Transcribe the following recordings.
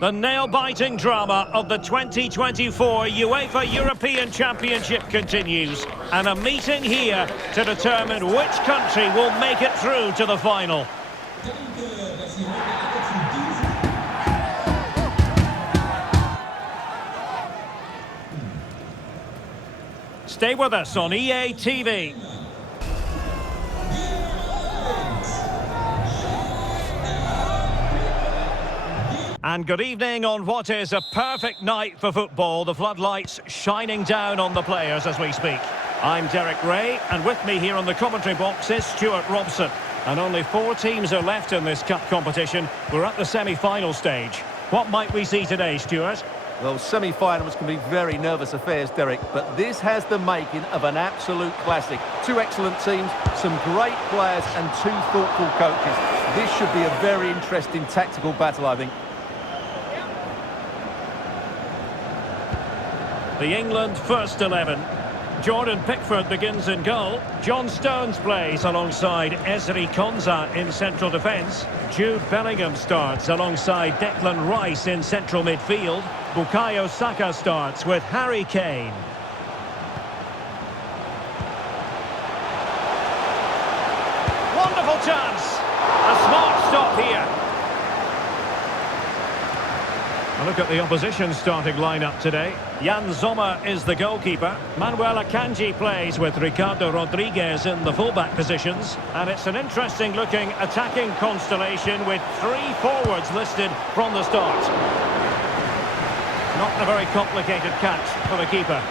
The nail-biting drama of the 2024 UEFA European Championship continues, and a meeting here to determine which country will make it through to the final. Stay with us on EA TV. And good evening on what is a perfect night for football. The floodlights shining down on the players as we speak. I'm Derek Ray, and with me here on the commentary box is Stuart Robson. And only 4 teams are left in this cup competition. We're at the semi-final stage. What might we see today, Stuart? Well, semi-finals can be very nervous affairs, Derek, but this has the making of an absolute classic. 2 excellent teams, some great players and 2 thoughtful coaches. This should be a very interesting tactical battle, I think. The England first 11. Jordan Pickford begins in goal. John Stones plays alongside Ezri Konsa in central defence. Jude Bellingham starts alongside Declan Rice in central midfield. Bukayo Saka starts with Harry Kane. Wonderful chance! A smart stop here. A look at the opposition starting lineup today. Jan Sommer is the goalkeeper. Manuel Akanji plays with Ricardo Rodriguez in the fullback positions. And it's an interesting looking attacking constellation with 3 forwards listed from the start. Not a very complicated catch for the keeper.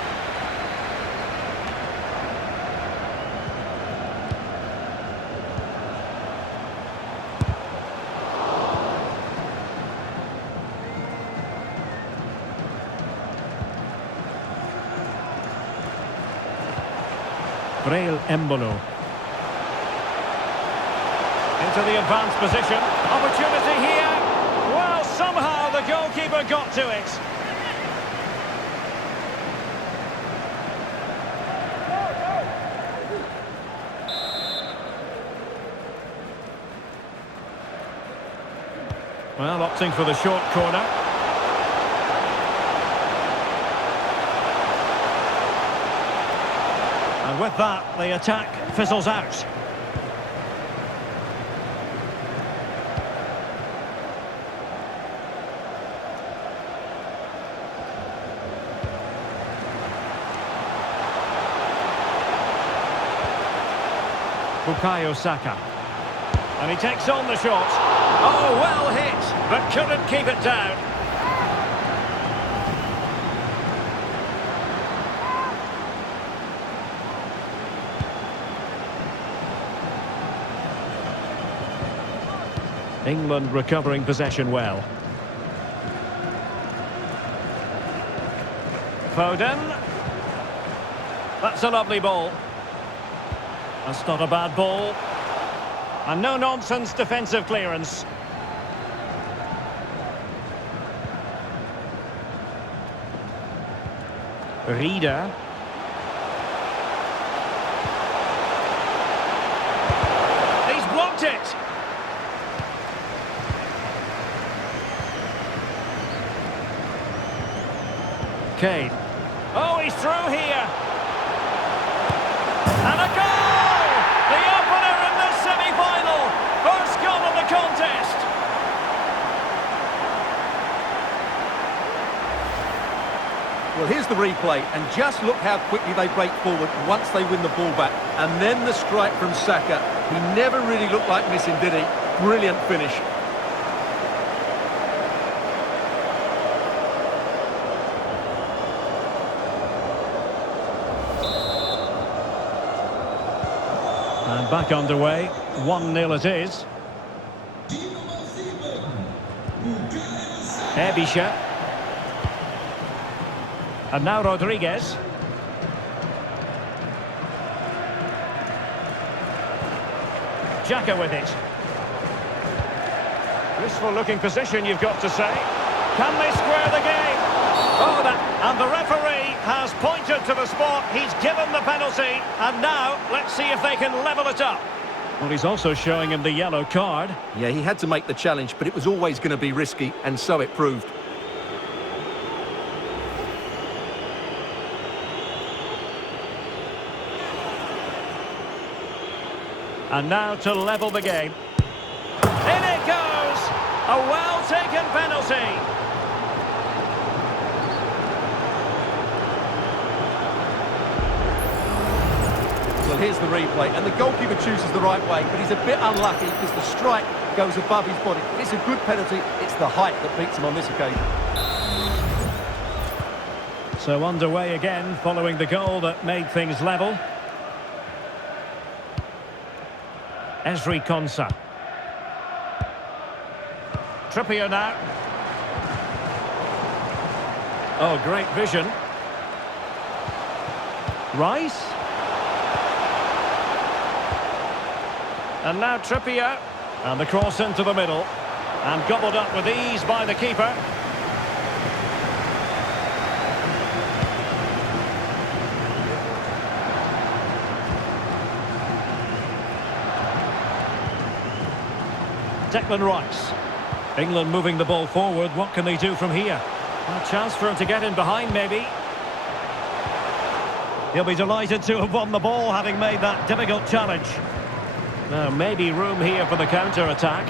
Braille Embolo. Into the advanced position. Opportunity here. Well, somehow the goalkeeper got to it. Well, opting for the short corner. And with that, the attack fizzles out. Bukayo Saka. And he takes on the shot. Oh, well hit, but couldn't keep it down. England recovering possession well. Foden. That's a lovely ball. That's not a bad ball. And no-nonsense defensive clearance. Rieder. He's blocked it. Kane. Oh, he's through here. And a goal! The opener in the semi-final. First goal of the contest. Well, here's the replay, and just look how quickly they break forward once they win the ball back. And then the strike from Saka. He never really looked like missing, did he? Brilliant finish. And back underway, 1-0 it is. Ebisha. And now Rodriguez. Xhaka with it. Useful looking position, you've got to say. Can they square the game? Oh, and the referee has pointed to the spot. He's given the penalty. And now, let's see if they can level it up. Well, he's also showing him the yellow card. Yeah, he had to make the challenge, but it was always going to be risky, and so it proved. And now to level the game. In it goes! A well-taken penalty. Well, here's the replay, and the goalkeeper chooses the right way, but he's a bit unlucky because the strike goes above his body. It's a good penalty. It's the height that beats him on this occasion. So underway again, following the goal that made things level. Ezri Konsa. Trippier now. Oh, great vision. Rice. And now Trippier. And the cross into the middle. And gobbled up with ease by the keeper. Declan Rice. England moving the ball forward. What can they do from here? A chance for him to get in behind, maybe. He'll be delighted to have won the ball, having made that difficult challenge. Now, maybe room here for the counter-attack.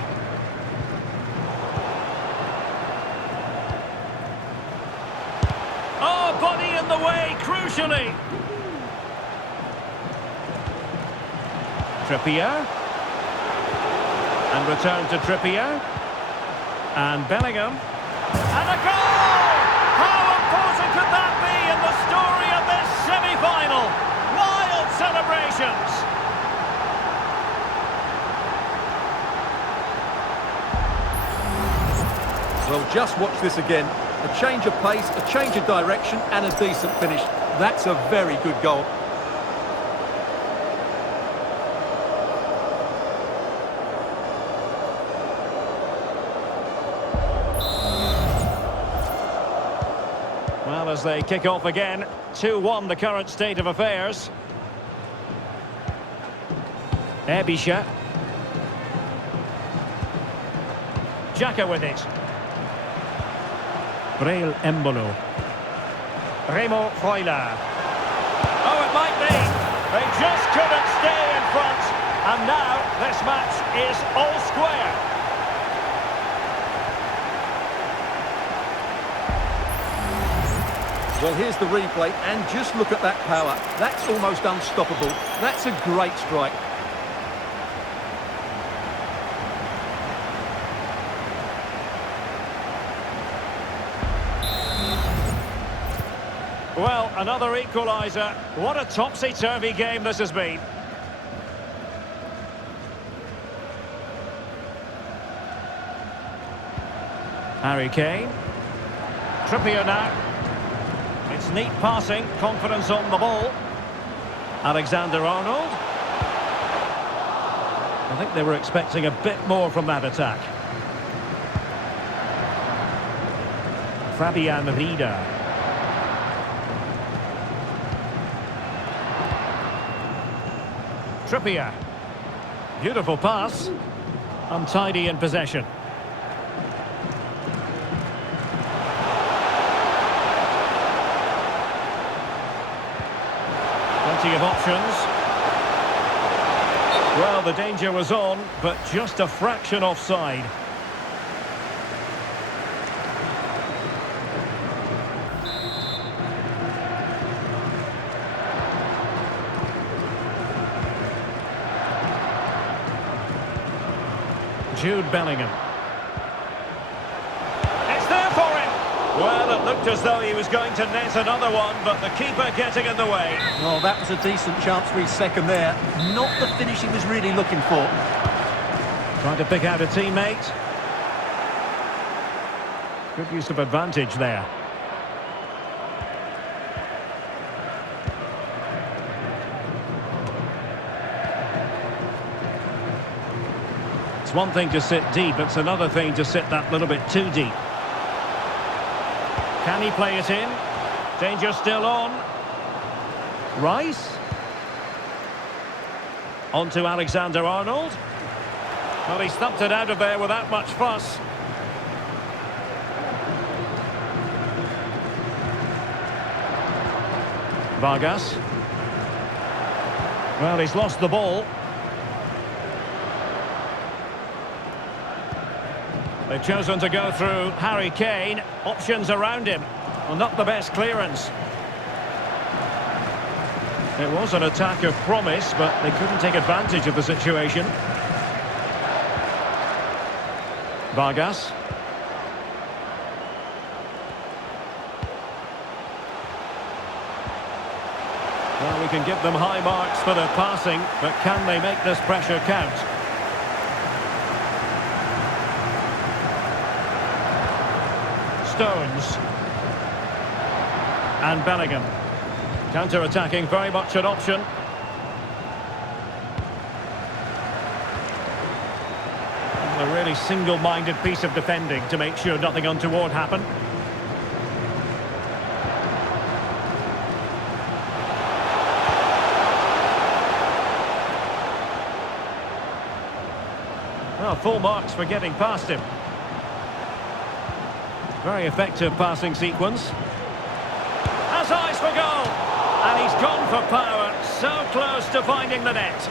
Oh, body in the way, crucially. Trippier. And return to Trippier. And Bellingham. And a goal! How important could that be in the story of this semi-final? Wild celebrations! Well, just watch this again. A change of pace, a change of direction, and a decent finish. That's a very good goal. Well, as they kick off again, 2-1 the current state of affairs. Ebisha. Xhaka with it. Breel Embolo. Remo Freuler. Oh, it might be. They just couldn't stay in front. And now this match is all square. Well, here's the replay, and just look at that power. That's almost unstoppable. That's a great strike. Well, another equaliser. What a topsy-turvy game this has been. Harry Kane. Trippier now. It's neat passing, confidence on the ball. Alexander-Arnold. I think they were expecting a bit more from that attack. Fabian Rieder. Trippier. Beautiful pass. Untidy in possession. Plenty of options. Well, the danger was on, but just a fraction offside. Jude Bellingham. It's there for him! Well, it looked as though he was going to net another one, but the keeper getting in the way. Well, that was a decent chance for his second there. Not the finish he was really looking for. Trying to pick out a teammate. Good use of advantage there. It's one thing to sit deep, it's another thing to sit that little bit too deep. Can he play it in? Danger still on. Rice. On to Alexander-Arnold. Well, he stumped it out of there without much fuss. Vargas. Well, he's lost the ball. They've chosen to go through Harry Kane. Options around him. Well, not the best clearance. It was an attack of promise, but they couldn't take advantage of the situation. Vargas. Well, we can give them high marks for their passing, but can they make this pressure count? Stones. And Bellingham. Counter-attacking, very much an option. A really single-minded piece of defending to make sure nothing untoward happened. Well, full marks for getting past him. Very effective passing sequence. Has eyes for goal. And he's gone for power. So close to finding the net.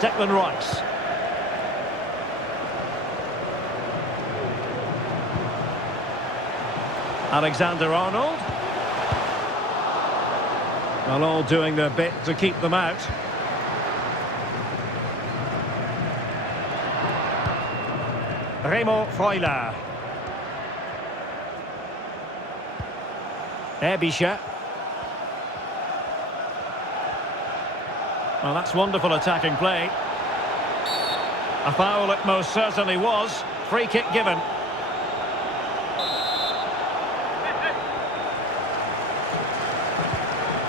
Declan Rice. Alexander-Arnold. Well, all doing their bit to keep them out. Remo Freuler. Ebisha. Well, that's wonderful attacking play. A foul it most certainly was. Free kick given.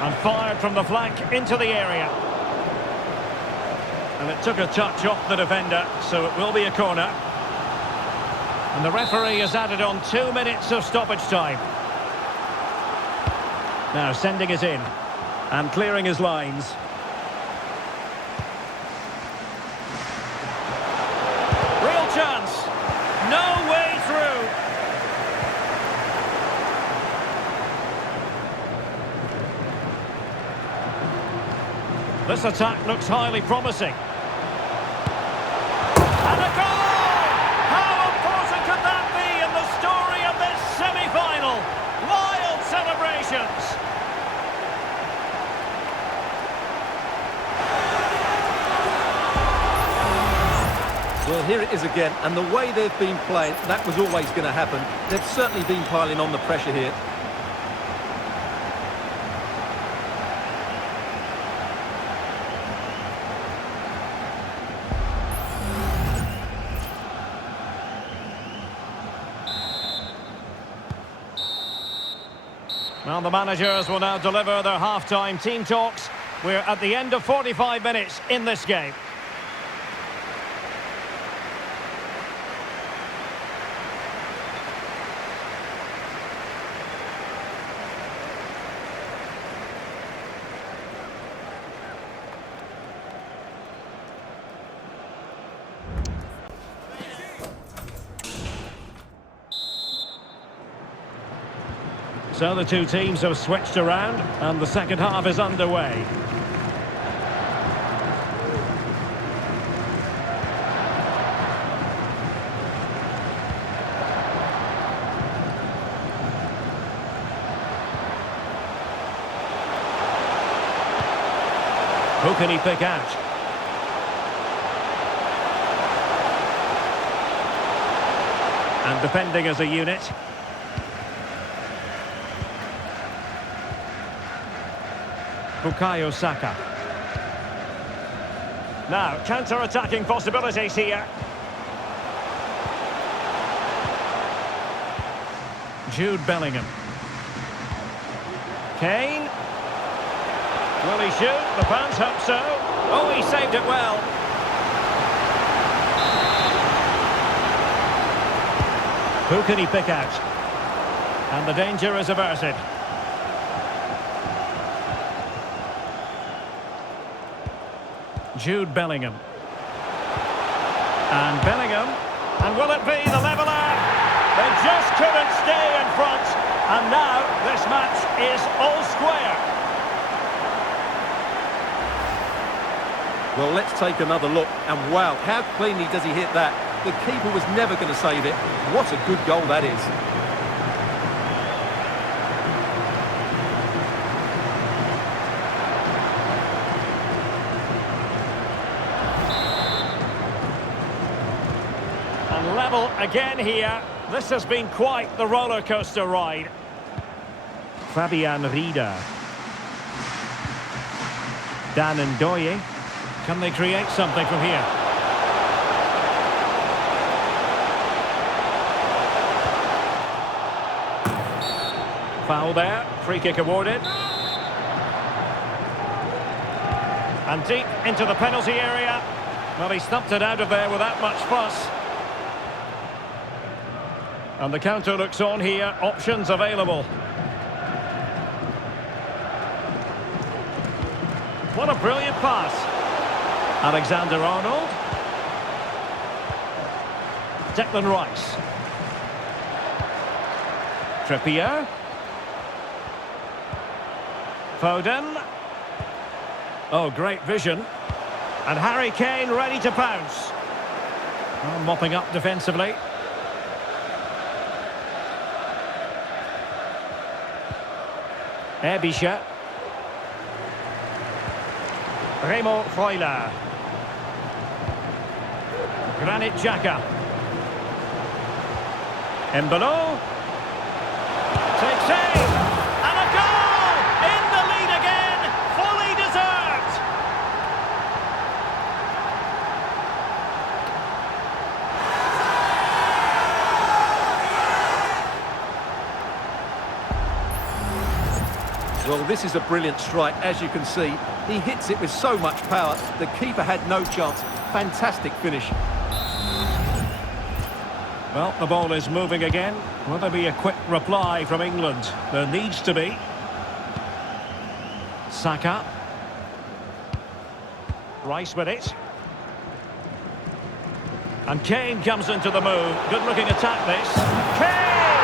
And fired from the flank into the area. And it took a touch off the defender, so it will be a corner. And the referee has added on 2 minutes of stoppage time. Now sending it in. And clearing his lines. Real chance. No way through. This attack looks highly promising. And a goal! How important could that be in the story of this semi-final? Wild celebrations! Well, here it is again, and the way they've been playing, that was always going to happen. They've certainly been piling on the pressure here. Well, the managers will now deliver their half-time team talks. We're at the end of 45 minutes in this game. So the two teams have switched around and the second half is underway. Who can he pick out? And defending as a unit. Bukayo Saka. Now, counter-attacking possibilities here. Jude Bellingham. Kane. Will he shoot? The fans hope so. Oh, he saved it well. Who can he pick out? And the danger is averted. Jude Bellingham. And Bellingham. And will it be the leveller? They just couldn't stay in front. And now this match is all square. Well, let's take another look. And wow, how cleanly does he hit that? The keeper was never going to save it. What a good goal that is. And level again here. This has been quite the roller coaster ride. Fabian Rieder. Dan Ndoye. Can they create something from here? Foul there. Free kick awarded. And deep into the penalty area. Well, he stumped it out of there without much fuss. And the counter looks on here. Options available. What a brilliant pass. Alexander-Arnold. Declan Rice. Trippier. Foden. Oh, great vision. And Harry Kane ready to pounce. Oh, mopping up defensively. Ebischer. Remo Freuler. Granit Xhaka. Embolo. Takes aim. And a goal! In the lead again. Fully deserved. Well, this is a brilliant strike, as you can see. He hits it with so much power. The keeper had no chance. Fantastic finish. Well, the ball is moving again. Will there be a quick reply from England? There needs to be. Saka. Rice with it. And Kane comes into the move. Good-looking attack, this. Kane!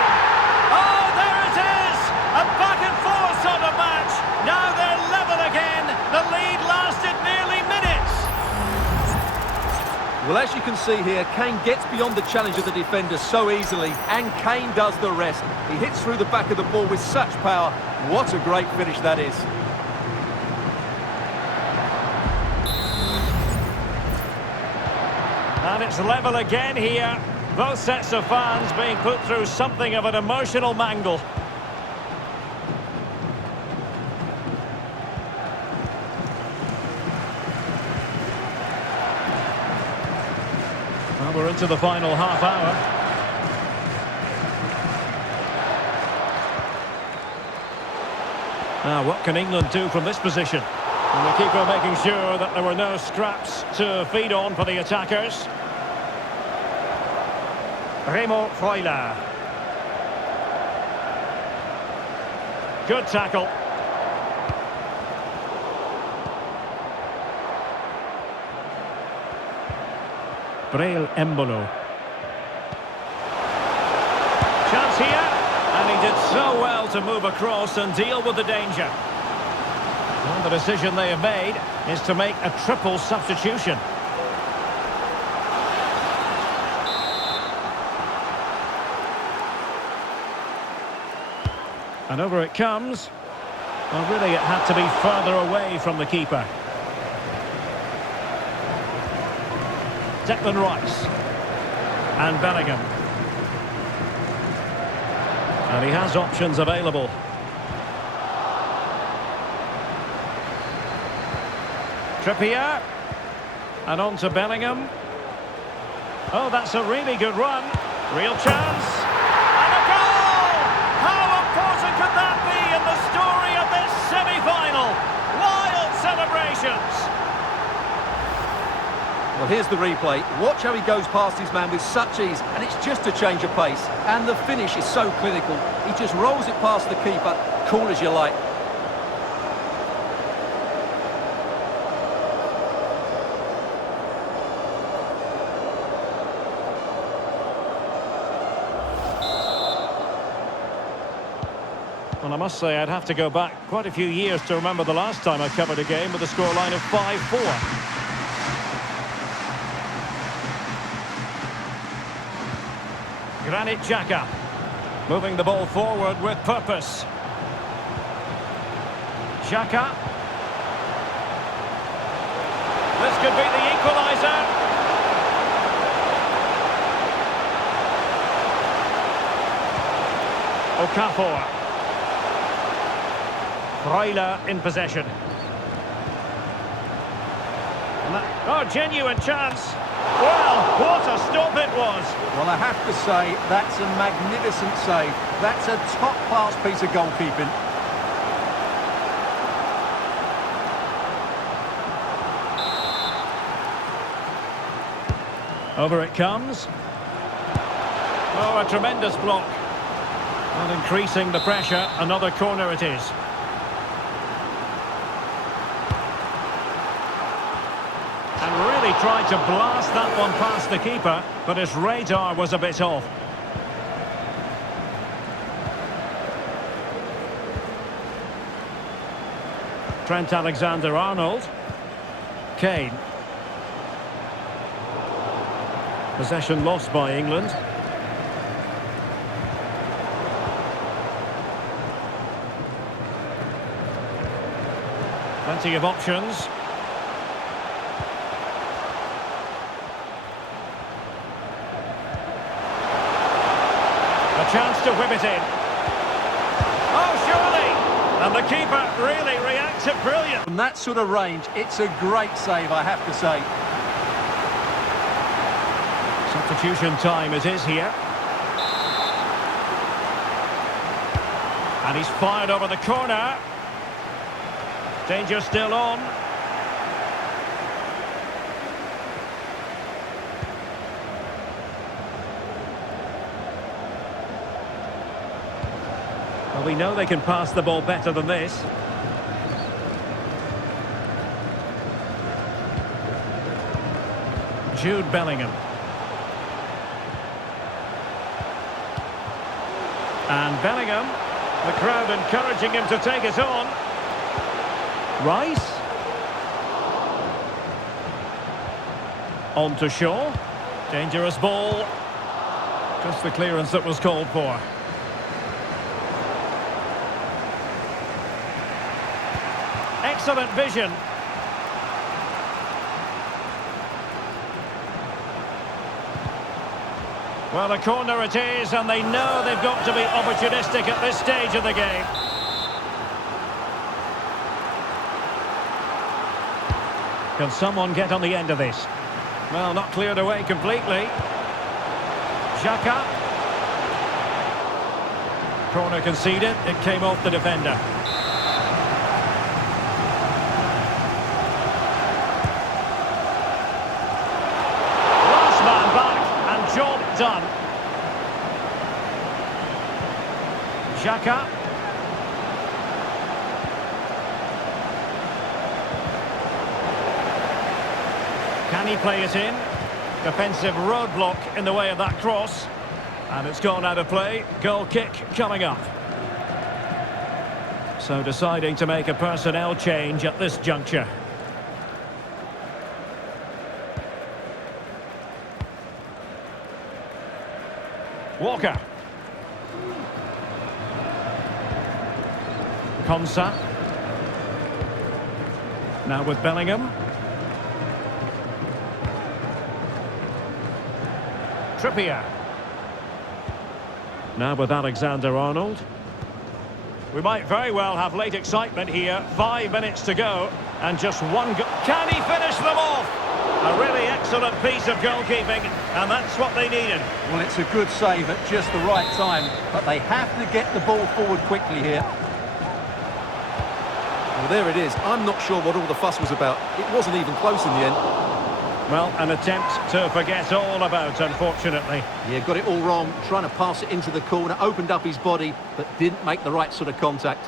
Oh, there it is! A back and forth sort of match. Now they're level again. The lead lasted nearly minutes. Well, as you can see here, Kane gets beyond the challenge of the defender so easily, and Kane does the rest. He hits through the back of the ball with such power. What a great finish that is. And it's level again here. Both sets of fans being put through something of an emotional mangle. Well, we're into the final half hour. Now, what can England do from this position? And the keeper making sure that there were no scraps to feed on for the attackers. Remo Freuler. Good tackle. Breel Embolo. Chance here. And he did so well to move across and deal with the danger. Well, the decision they have made is to make a triple substitution. And over it comes. Well, really, it had to be further away from the keeper. Declan Rice. And Bellingham. And he has options available. Trippier. And on to Bellingham. Oh, that's a really good run. Real chance. And a goal! How important could that be in the story of this semi-final? Wild celebrations. Well, here's the replay. Watch how he goes past his man with such ease, and it's just a change of pace. And the finish is so clinical. He just rolls it past the keeper, cool as you like. Well, I must say I'd have to go back quite a few years to remember the last time I covered a game with a scoreline of 5-4. Granit Xhaka. Moving the ball forward with purpose. Xhaka. This could be the equaliser. Okafor. Freuler in possession. Oh, genuine chance. Well, what a stop it was. Well, I have to say, that's a magnificent save. That's a top-class piece of goalkeeping. Over it comes. Oh, a tremendous block. And increasing the pressure, another corner it is. And really tried to blast that one past the keeper, but his radar was a bit off. Trent Alexander-Arnold. Kane. Possession lost by England. Plenty of options. A chance to whip it in. Oh, surely! And the keeper really reacted brilliant. From that sort of range, it's a great save, I have to say. Substitution time it is here. And he's fired over the corner. Danger still on. Well, we know they can pass the ball better than this. Jude Bellingham. And Bellingham, the crowd encouraging him to take it on. Rice. On to Shaw. Dangerous ball. Just the clearance that was called for. Excellent vision. Well, a corner it is, and they know they've got to be opportunistic at this stage of the game. Can someone get on the end of this? Well, not cleared away completely. Xhaka. Corner conceded. It came off the defender. Last man back, and job done. Xhaka. Can he play it in? Defensive roadblock in the way of that cross. And it's gone out of play. Goal kick coming up. So deciding to make a personnel change at this juncture. Walker. Konsa. Now with Bellingham. Trippier. Now with Alexander-Arnold. We might very well have late excitement here. 5 minutes to go. And just one goal. Can he finish them off? A really excellent piece of goalkeeping. And that's what they needed. Well, it's a good save at just the right time. But they have to get the ball forward quickly here. Well, there it is. I'm not sure what all the fuss was about. It wasn't even close in the end. Well, an attempt to forget all about, unfortunately. Yeah, got it all wrong. Trying to pass it into the corner, opened up his body, but didn't make the right sort of contact.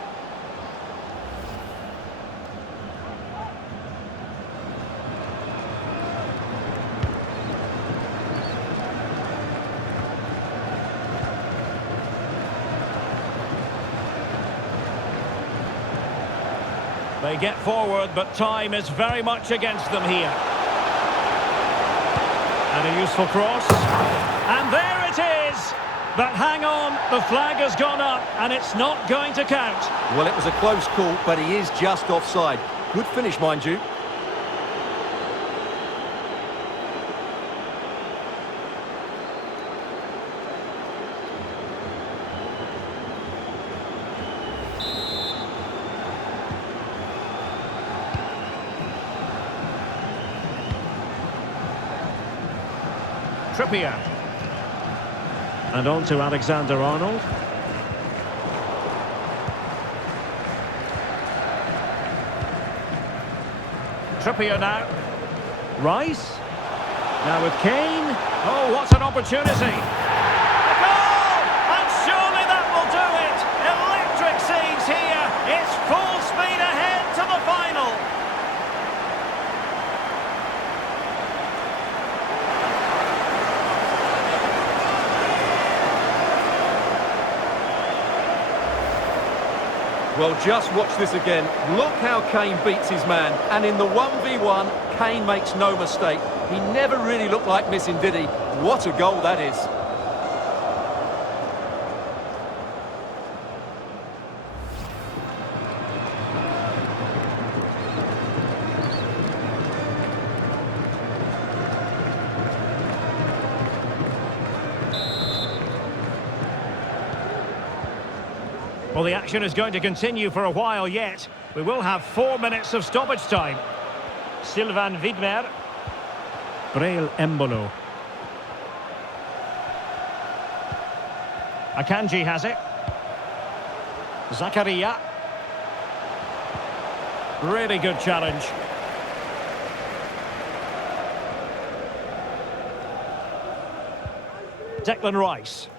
They get forward, but time is very much against them here. And a useful cross. And there it is! But hang on, the flag has gone up and it's not going to count. Well, it was a close call, but he is just offside. Good finish, mind you. Trippier. And on to Alexander-Arnold. Trippier now. Rice. Now with Kane. Oh, what an opportunity. A goal! And surely that will do it. Electric scenes here. It's full speed ahead to the final. Well, just watch this again. Look how Kane beats his man. And in the 1v1, Kane makes no mistake. He never really looked like missing, did he? What a goal that is. Well, the action is going to continue for a while yet. We will have 4 minutes of stoppage time. Sylvain Widmer. Breel Embolo. Akanji has it. Zakaria. Really good challenge. Declan Rice.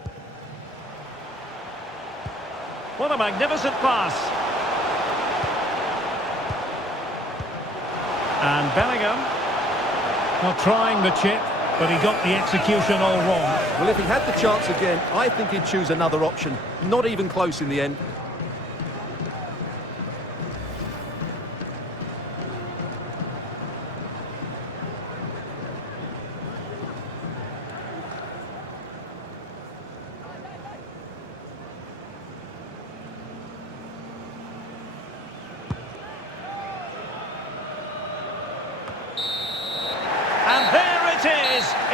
What a magnificent pass. And Bellingham. Well, trying the chip, but he got the execution all wrong. Well, if he had the chance again, I think he'd choose another option. Not even close in the end.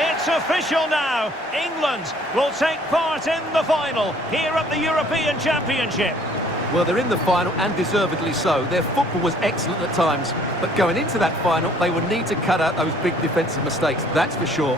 It's official now. England will take part in the final here at the European Championship. Well, they're in the final, and deservedly so. Their football was excellent at times, but going into that final, they would need to cut out those big defensive mistakes, that's for sure.